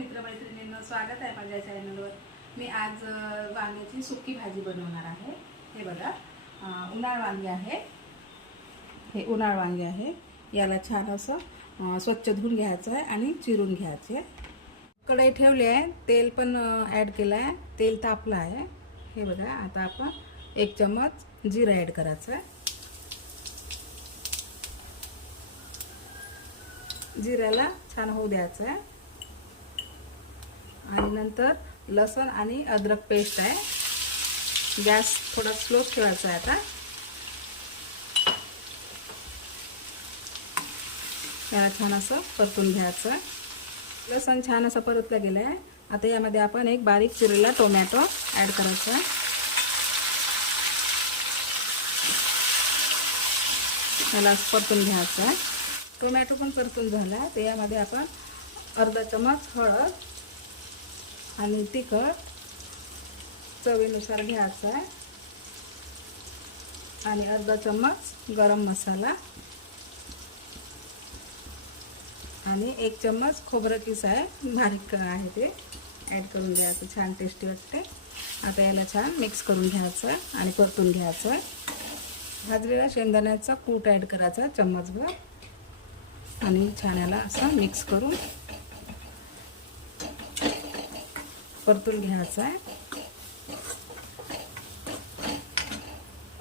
मित्रमैत्रिणींना स्वागत आहे माझ्या चॅनलवर मी आज वांग्याची सुकी भाजी बनवणार आहे. हे बघा उन्हाळ वांगे आहे. हे उन्हाळ वांगे आहे. याला छान असं स्वच्छ धुवून घ्यायचं आहे आणि चिरून घ्यायचे कढई ठेवली आहे. तेल पण ॲड केलं आहे. तेल तापलं आहे. हे बघा आता आपण एक चम्मच जिरा ॲड करायचं आहे. जिऱ्याला छान होऊ द्यायचं आहे. आणि नंतर लसण आणि अद्रक पेस्ट आहे. गॅस थोडा स्लो ठेवायचा आहे आता. त्याला छान असं परतून घ्यायचं. लसण छान असं परतलं गेलं आहे आता यामध्ये आपण एक बारीक चिरलेला टोमॅटो ॲड करायचा. त्याला परतून घ्यायचं. आहे टोमॅटो पण परतून झाला. आहे तर यामध्ये आपण अर्धा चमच हळद आणि तिखट चवीनुसार घ्यायचं आहे. आणि अर्धा चम्मच गरम मसाला. आणि एक चम्मच खोबरं किस आहे. बारीक आहे ते. ॲड करून द्यायचं छान टेस्टी वाटते. आता याला छान मिक्स करून घ्यायचं आणि परतून घ्यायचं. भाजलेला शेंगदाण्याचा कूट ॲड करायचा चम्मचभर. आणि छान याला असं मिक्स करून परतून घ्यायचा आहे.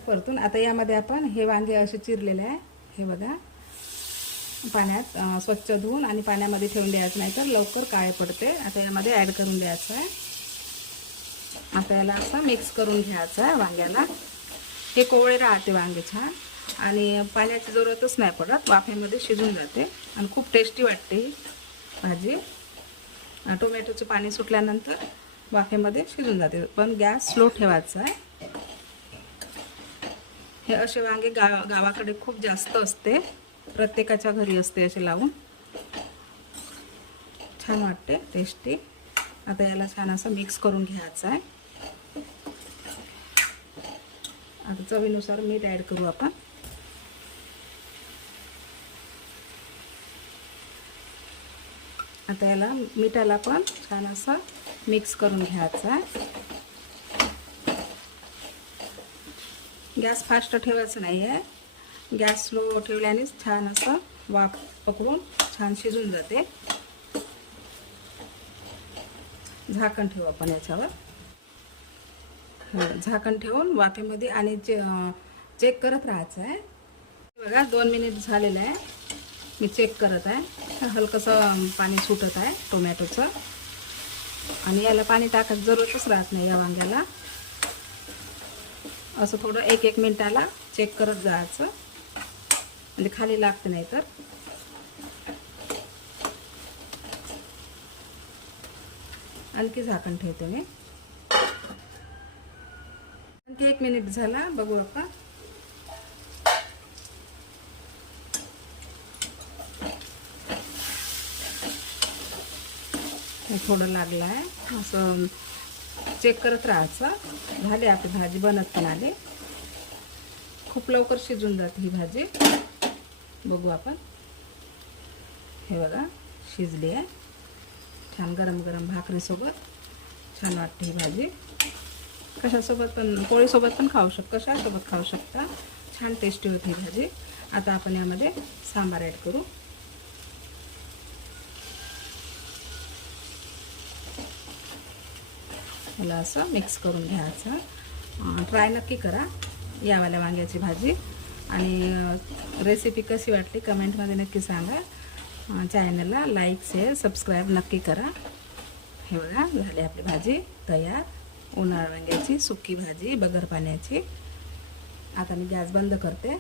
परतून आता यामध्ये आपण हे वांगे असे चिरलेले आहे. हे बघा. पाण्यात स्वच्छ धुवून आणि पाण्यामध्ये ठेवून द्यायचं नाही तर लवकर काळे पडते. आता यामध्ये ॲड करून द्यायचं आहे. आता याला असं मिक्स करून घ्यायचं आहे वांग्याला. हे कोवळे राहते वांगे छान. आणि पाण्याची जरूरतच नाही पडत. वाफेमध्ये शिजून जाते. आणि खूप टेस्टी वाटते ही भाजी. टोमॅटोचं पाणी सुटल्यानंतर वाफेमध्ये शिजून जाते. पण गॅस स्लो ठेवायचा आहे. हे असे वांगे गा गावाकडे खूप जास्त असते. प्रत्येकाच्या घरी असते असे लावून. छान वाटते टेस्टी आता याला छान असं मिक्स करून घ्यायचं आहे. आता चवीनुसार मीठ ॲड करू आपण. आता याला मिठाला पण छान असं मिक्स करून घ्यायचं आहे. गॅस फास्ट ठेवायचं नाही आहे. गॅस स्लो ठेवल्यानेच छान असं वाफ पकडून छान शिजून जाते. झाकण ठेवू आपण याच्यावर. हो, झाकण ठेवून वाफेमध्ये आणि जे चेक करत राहायचं आहे. बघा दोन मिनिट झालेलं आहे. मी चेक करत आहे. हलकंसं पाणी सुटत आहे टोमॅटोचं. आणि याला पाणी टाकायची जरूरतच राहत नाही या वांग्याला. असं थोडं एक एक मिनटाला चेक करत जायचं. म्हणजे खाली लागते नाही तर. आणखी झाकण ठेवते मी. आणखी एक मिनिट झाला बघू आपण. थोडं लागलं आहे असं चेक करत राहायचं. झाले आपली भाजी बनत पण आली. खूप लवकर शिजून जाते ही भाजी. बघू आपण. हे बघा शिजली आहे. छान गरम गरम भाकरीसोबत छान वाटते ही भाजी. कशासोबत पण पोळीसोबत पण खाऊ शक कशासोबत खाऊ शकता. छान टेस्टी होती ही भाजी. आता आपण यामध्ये सांबार ॲड करू. याला असं मिक्स करून घ्यायचं. ट्राय नक्की करा यावाल्या वांग्याची भाजी. आणि रेसिपी कशी वाटली कमेंटमध्ये नक्की सांगा. चॅनलला लाईक शेअर सबस्क्राईब नक्की करा. हे बघा झाली आपली भाजी तयार. उन्हाळ वांग्याची सुकी भाजी बगर पाण्याची. आता मी गॅस बंद करते.